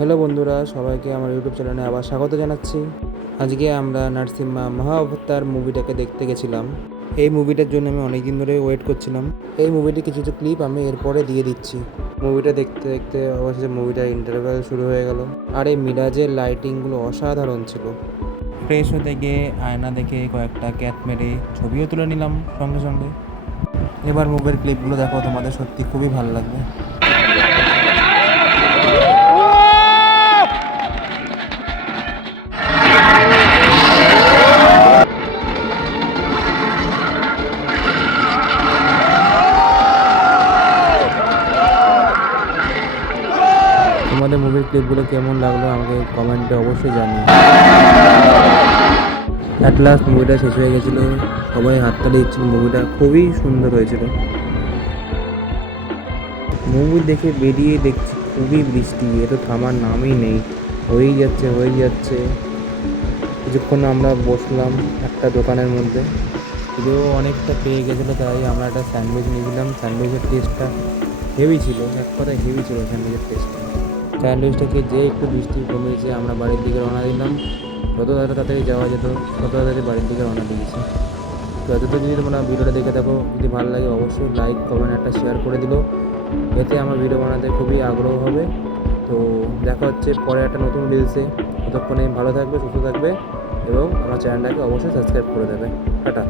Hello বন্ধুরা, সবাইকে আমার ইউটিউব চ্যানেলে আবার স্বাগত জানাচ্ছি। আজকে আমরা নরসিম্হা মহা অবতার মুভিটাকে দেখতে গেছিলাম। এই মুভিটার জন্য আমি অনেক দিন ধরে ওয়েট করছিলাম। এই মুভিটি কিছু কিছু ক্লিপ আমি এরপরে দিয়ে দিচ্ছি। মুভিটা দেখতে দেখতে অবশেষে মুভিটার ইন্টারভ্যাল শুরু হয়ে গেল। আর এই মিরাজের লাইটিংগুলো অসাধারণ ছিল। ফ্রেশ হতে গিয়ে আয়না দেখে কয়েকটা ক্যাট মেরে ছবিও তুলে নিলাম সঙ্গে সঙ্গে। এবার মুভির ক্লিপগুলো দেখো, তোমাদের সত্যি খুবই ভালো লাগবে। তোমাদের মুভির ক্লিপগুলো কেমন লাগলো আমাকে কমেন্টে অবশ্যই জানিও। অ্যাট লাস্ট মুভিটা শেষ হয়ে গেছিলো, সবাই হাততালি দিচ্ছিল। মুভিটা খুবই সুন্দর হয়েছিল। মুভি দেখে বেরিয়ে দেখছি খুবই বৃষ্টি, এ তো থামার নামই নেই, হয়েই যাচ্ছে। কিছুক্ষণ আমরা বসলাম একটা দোকানের মধ্যে, যদিও অনেকটা পেয়ে গেছিলো, তাই আমরা একটা স্যান্ডউইচ নিয়েছিলাম। স্যান্ডউইচের টেস্টটা হেভি ছিল, এক কথায় হেভি ছিল স্যান্ডউইচের টেস্টটা। স্যান্ডউইচটাকে যে একটু বৃষ্টি কমেছে আমরা বাড়ির দিকে রওনা দিলাম। যত তাড়াতাড়ি যাওয়া যেত তত তাড়াতাড়ি বাড়ির দিকে রওনা দিয়েছি। তো এতদিন যদি তোমরা ভিডিওটা দেখে থাকো, যদি ভালো লাগে অবশ্যই লাইক কমেন্ট একটা শেয়ার করে দিলো, এতে আমার ভিডিও বানাতে খুবই আগ্রহ হবে। তো দেখা হচ্ছে পরে একটা নতুন রিলসে। ততক্ষণে ভালো থাকবে, সুস্থ থাকবে এবং আমার চ্যানেলটাকে অবশ্যই সাবস্ক্রাইব করে দেবে। টাটা।